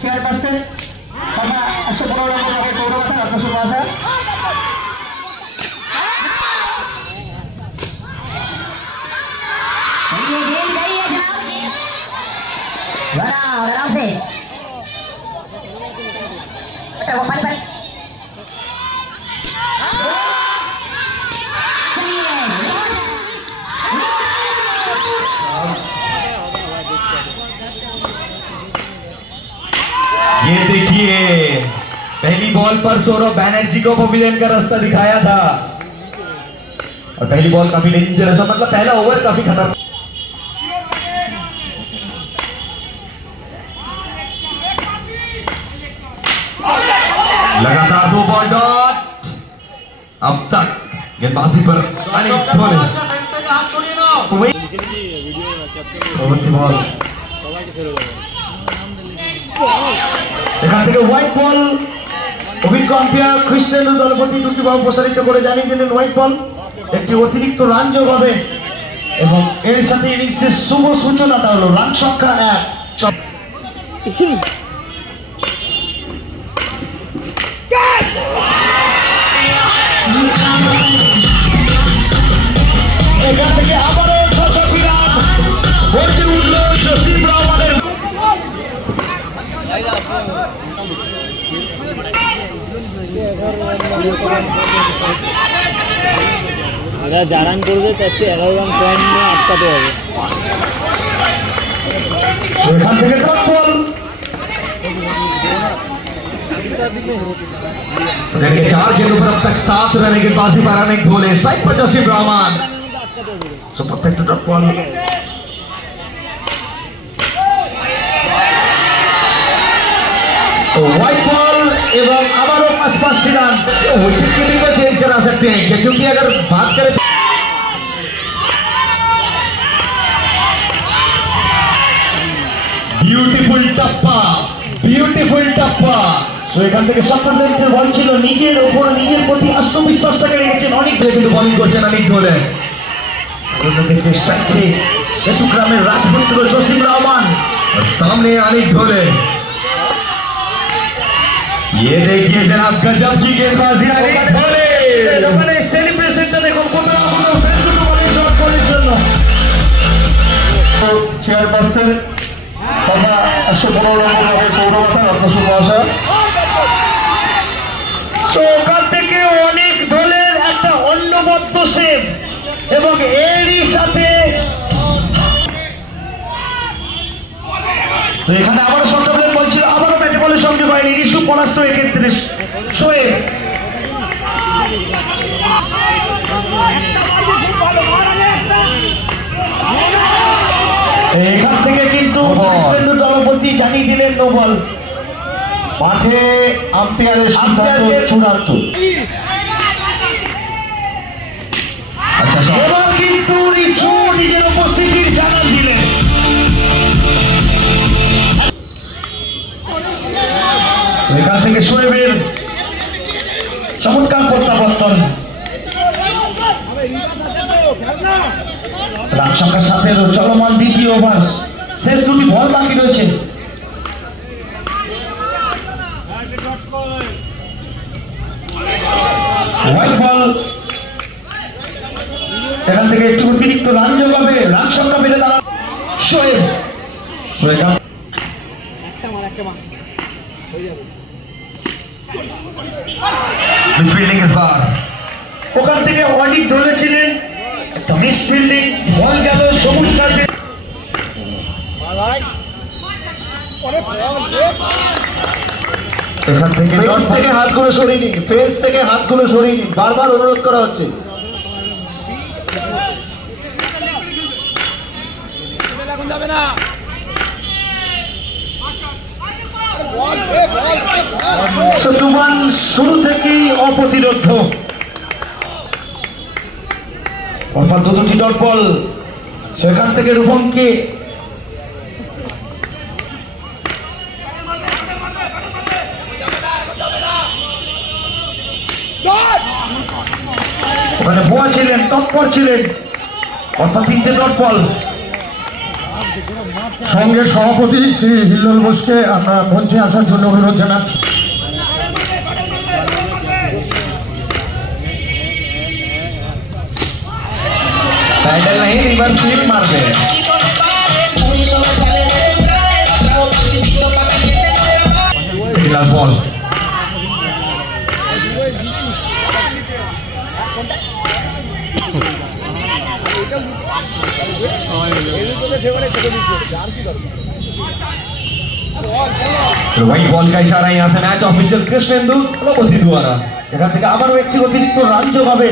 Chairperson তথা 115 নম্বর ওয়ার্ডের পৌরবাসী রত্নসুখ মহাশয়। आराम से वो पानी पानी ये देखिए पहली बॉल पर सौरभ बैनर्जी को पवेलियन का रास्ता दिखाया था और पहली बॉल काफी डेंजरस, मतलब पहला ओवर काफी खतरनाक। लगातार 2 बॉल डॉट। अब तक गेंदबाजी पर এখান থেকে হোয়াইট বল। অভিজ্ঞ আম্পায়ার খ্রিস্টান দলপতি দুটি বল প্রসারিত করে জানিয়ে দিলেন হোয়াইট বল, একটি অতিরিক্ত রান যোগ হবে এবং এর সাথে ইনিংসের শুভ সূচনাটা হলো রান সংখ্যা 1। এখান থেকে আবারও 66 রান গর্জে উঠল জসিম রহমানের। যা রান করবে তার চেয়ে 11 রান পয়েন্ট নিয়ে আটকাতে হবে। এখান থেকে ডট বল। देखिए 4 गेंदों पर अब तक 7 रन गेंदबाजी पर आने बोले स्ट्राइक पर Jasim Rahman. So perfect drop ball. तो व्हाइट बॉल एवं आबारों 5 रन विकेट कीपिंग में चेंज करा सकते हैं, क्योंकि अगर बात करें ब्यूटीफुल टप्पा। তো এখান থেকে সাপ্তাহিকের বল ছিল নিজের উপর, নিজের প্রতি আত্মবিশ্বাসটাকে রেখেছেন অনেক ধরে, কিন্তু বলিং করছেন অনেক ধরে। চট্টগ্রামের রাজপুত্র জসিম রহমান सामने अनिक ढोले। ये देखिए जनाब गजब की गेंदबाजी अनिक ढोले। अपने सेलिब्रेशनটা দেখুন কোথাও কোথাও সেঞ্চুরি বলে শট করার জন্য। চেয়ারপারসন তথা 115 নম্বর ওয়ার্ডের পৌরবাসী রত্নসুখ মহাশয়। ওখান থেকে অনেক দলের একটা অন্যবদ্ধ সেভ এবং এরই সাথে তো এখানে আবার সংগ্রামের বলছিল, আবারও ব্যাটে বলের সঙ্গে বাইরে রিশু পলাশ এক্ষেত্রে শোয়েব। এখান থেকে কিন্তু কৃষ্ণেন্দু দলপতি জানিয়ে দিলেন নো বল। মাঠে আম্পায়ারের সিদ্ধান্ত চূড়ান্ত। এবার কিন্তু রিশু নিজের উপস্থিতির জানান দিলেন। এখান থেকে শোয়েবের চমৎকার প্রত্যাবর্তন। রান সংখ্যা 7 চলমান দ্বিতীয় ওভার, শেষ 2টি বল বাকি রয়েছে। White ball. এখান থেকে একটু অতিরিক্ত রান যোগ হবে, রান সংখ্যা বেড়ে দাঁড়াবে। শোয়েব ওখান থেকে অনেক ধরেছিলেন, একটা মিস ফিল্ডিং, বল গেল সবুজ কাটে। এখান থেকে হাতগুলো সরিয়ে নিন, ফেস থেকে হাতগুলো সরিয়ে নিন, বারবার অনুরোধ করা হচ্ছে। সুমান শুরু থেকেই অপ্রতিরোধ, অর্থাৎ 2টি ডট বল। সেখান থেকে রূপমকে ওখানে ভুয়া ছিলেন, তৎপর ছিলেন, অর্থাৎ 3টে ডট বল। সঙ্গে সভাপতি শ্রী হিল্লোল বোসকে আমরা মঞ্চে আসার জন্য অনুরোধ জানাচ্ছি। पैडल नहीं रिवर्स स्लिप मारते हैं। लास्ट बॉल व्हाइट बॉल का इशारा यहाँ से मैच ऑफिशियल कृष्णेंदु दलपति द्वारा এখান থেকে আবারও একটি অতিরিক্ত রান যোগ হবে।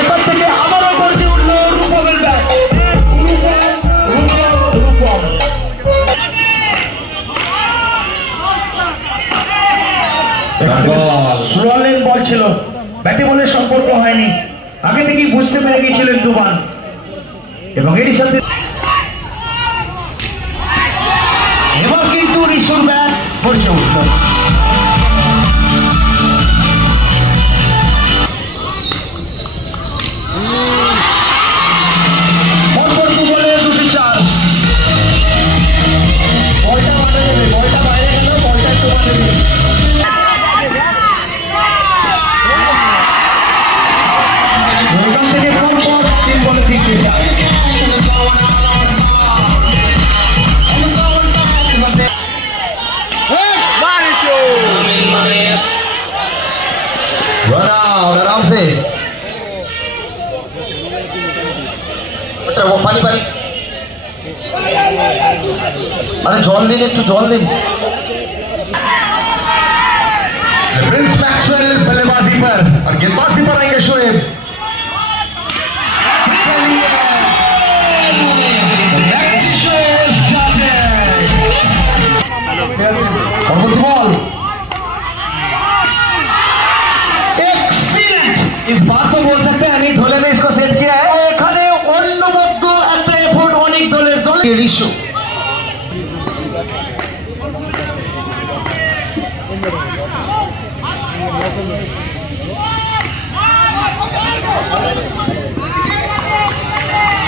এবার থেকে আবারও গর্জে উঠল রূপমের ব্যাট। স্লোলেন বল ছিল, ব্যাটে বলের সম্পর্ক হয়নি, আগে থেকেই বুঝতে পেরে গিয়েছিলেন দুবান এবং এর সাথে এবার কিন্তু রিসুর ব্যাট গর্জে উঠল। आराम से वो पानी पानी अरे जल दिन एक जल दिन। प्रिंस मैक्सवेल बल्लेबाजी पर और गेंदबाजी पर आएंगे शोएब। और बॉल इस बात तो बोल सकते हैं अनिक धोले ने इसको सेट किया है। এখানে অন্যবদ্ধ একটা এফোর্ট অনেক দলের দল রিশু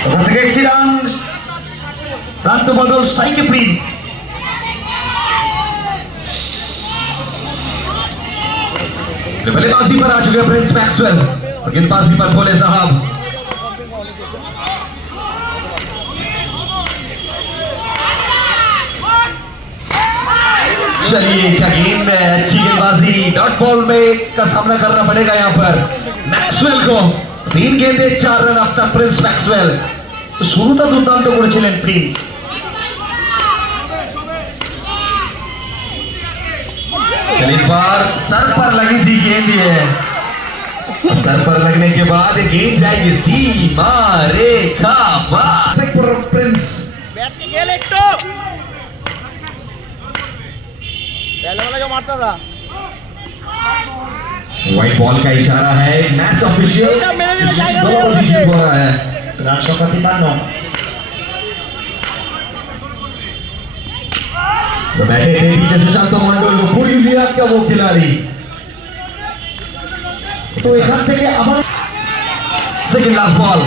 এখান থেকে একটি রান তো বদল স্ট্রাইকে প্রিন্স। बल्लेबाजी पर आ चुके प्रिंस मैक्सवेल और गेंदबाजी पर भोले साहब। चलिए क्या गेंद में अच्छी गेंदबाजी, डॉट बॉल में का सामना करना पड़ेगा यहाँ पर मैक्सवेल को। 3 गेंदे 4 रन आफ्टर प्रिंस मैक्सवेल। तो शुरूটা দুর্দান্ত করেছিলেন প্রিন্স। इस बार सर पर लगी थी गेंद, ये सर पर लगने के बाद गेंद जाएगी सीमा रेखा पार। प्रिंस बैट की खेल एक तो पहले वाला जो मारता था। व्हाइट बॉल का इशारा है, मैच ऑफिशियल है। राष्ट्रपति मानो तो बैठे थे पीछे सुशांत मंडल को पूरी दिया क्या वो खिलाड़ी। तो এখান থেকে আবার second last ball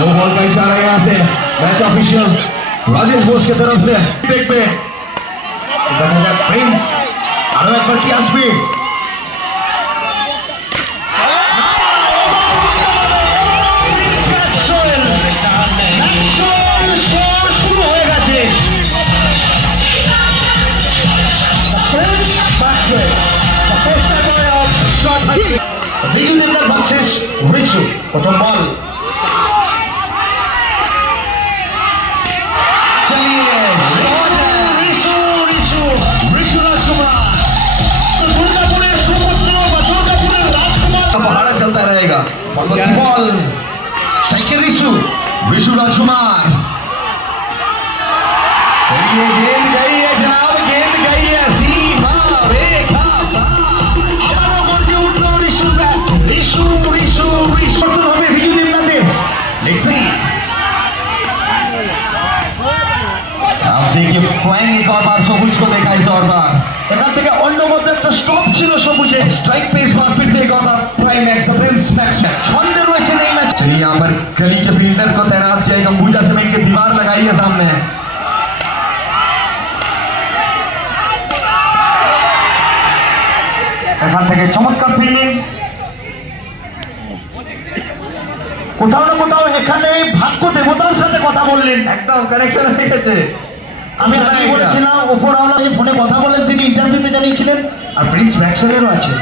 no ball का इशारा यहाँ से मैच ऑफिशियल राजेश बोस की तरफ से देख पे प्रिंस आरो एक बार की स्पीड शुरू हो গেছে। রিশু প্রথম বল রিশু রাজকুমার পরবর্তী বল স্ট্রাইকের ऋषु राजकुमार गेंद गई है जनाब, गेंद गई है सीमा रेखा आबारो गর্জে উঠল ঋষু ব্যাট ঋষু হবে বিজু দেবনাথের लेट्स आप देखिए फ्लाइंग एक और बार सबुज को देखा इस और बार এখান থেকে অন্য মধ্যে একটা স্টপ ছিল সবুজে स्ट्राइक पेस पर फिर से एक और बार प्राइम मैक्स प्रिंस मैक्स ছন্দে রয়েছে এই ম্যাচ। चलिए यहाँ पर गली के फील्डर को तैनात किया गया, अंबुजा सीमेंट की दीवार लगाई है सामने। এখান থেকে চমৎকার ফিল্ডিং, কোথাও না কোথাও এখানে ভাগ্য দেবতার সাথে কথা বললেন, একদম কানেকশন হয়ে গেছে। আমি আগে বলেছিলাম ওপরওয়ালা ফোনে কথা বলেন, তিনি ইন্টারভিউতে জানিয়েছিলেন, আর প্রিন্স ম্যাক্সওয়েলেরও আছে।